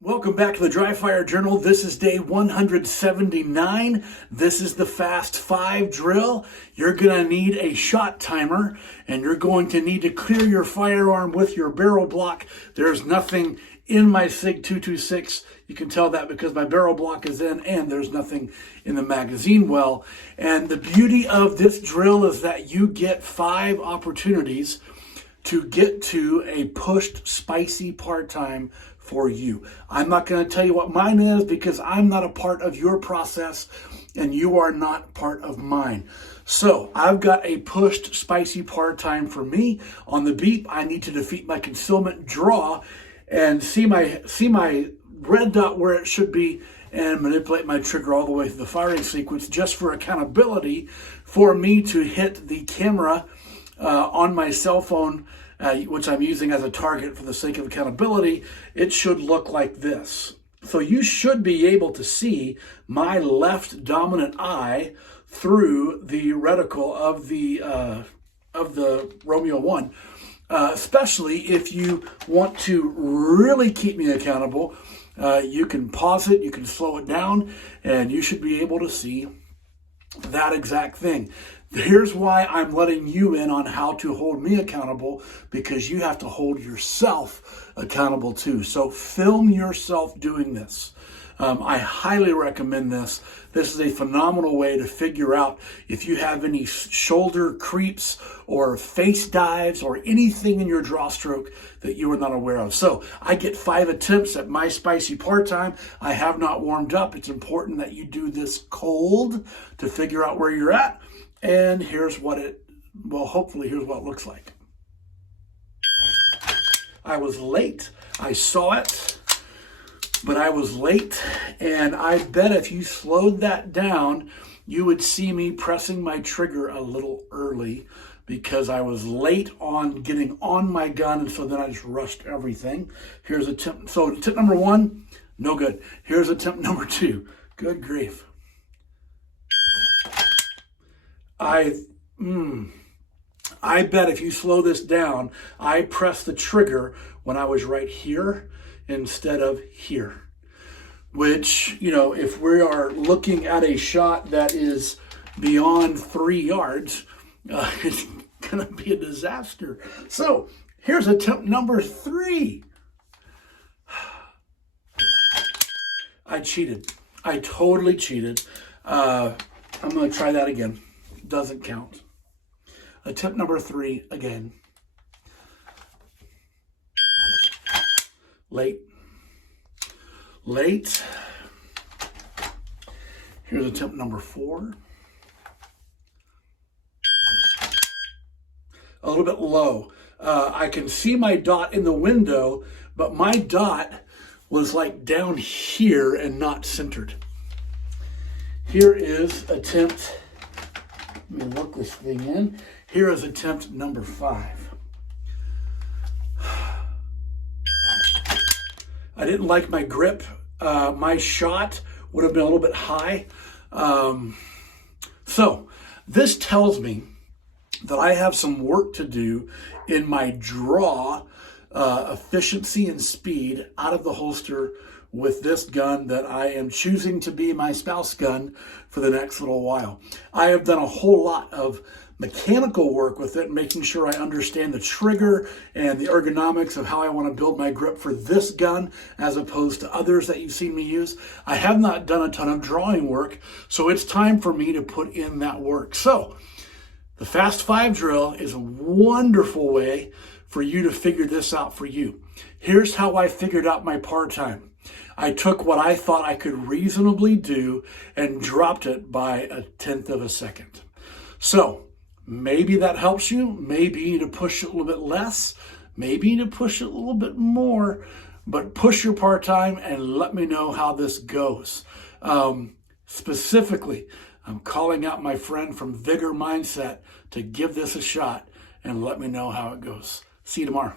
Welcome back to the Dry Fire Journal. This is day 179. This is the Fast 5 drill. You're going to need a shot timer, and you're going to need to clear your firearm with your barrel block. There's nothing in my SIG 226. You can tell that because my barrel block is in, and there's nothing in the magazine well. And the beauty of this drill is that you get 5 opportunities to get to a pushed spicy part-time for you. I'm not going to tell you what mine is because I'm not a part of your process and you are not part of mine. So I've got a pushed spicy part-time for me. On the beep, I need to defeat my concealment draw and see my red dot where it should be and manipulate my trigger all the way through the firing sequence just for accountability for me to hit the camera on my cell phone, which I'm using as a target for the sake of accountability. It should look like this. So you should be able to see my left dominant eye through the reticle of the Romeo 1, especially if you want to really keep me accountable. You can pause it, you can slow it down, and you should be able to see that exact thing. Here's why I'm letting you in on how to hold me accountable, because you have to hold yourself accountable too. So film yourself doing this. I highly recommend this. This is a phenomenal way to figure out if you have any shoulder creeps or face dives or anything in your draw stroke that you are not aware of. So I get 5 attempts at my spicy part-time. I have not warmed up. It's important that you do this cold to figure out where you're at. And here's what hopefully here's what it looks like. I was late. I saw it, but I was late. And I bet if you slowed that down, you would see me pressing my trigger a little early because I was late on getting on my gun. And so then I just rushed everything. Here's attempt. So tip number 1, no good. Here's attempt number 2. Good grief. I bet if you slow this down, I pressed the trigger when I was right here instead of here. Which, you know, if we are looking at a shot that is beyond 3 yards, it's going to be a disaster. So here's attempt number 3. I cheated. I totally cheated. I'm going to try that again. Doesn't count. Attempt number 3 again. Late. Here's attempt number 4. A little bit low. I can see my dot in the window, but my dot was like down here and not centered. Here is attempt. Let me look this thing in. Here is attempt number 5. I didn't like my grip. My shot would have been a little bit high. So this tells me that I have some work to do in my draw efficiency and speed out of the holster with this gun that I am choosing to be my spouse gun for the next little while. I have done a whole lot of mechanical work with it, making sure I understand the trigger and the ergonomics of how I want to build my grip for this gun as opposed to others that you've seen me use. I have not done a ton of drawing work, so it's time for me to put in that work. So the Fast 5 drill is a wonderful way for you to figure this out for you. Here's how I figured out my part-time. I took what I thought I could reasonably do and dropped it by 1/10 of a second. So maybe that helps you. Maybe you need to push it a little bit less. Maybe you need to push it a little bit more. But push your part-time and let me know how this goes. Specifically, I'm calling out my friend from Vigor Mindset to give this a shot and let me know how it goes. See you tomorrow.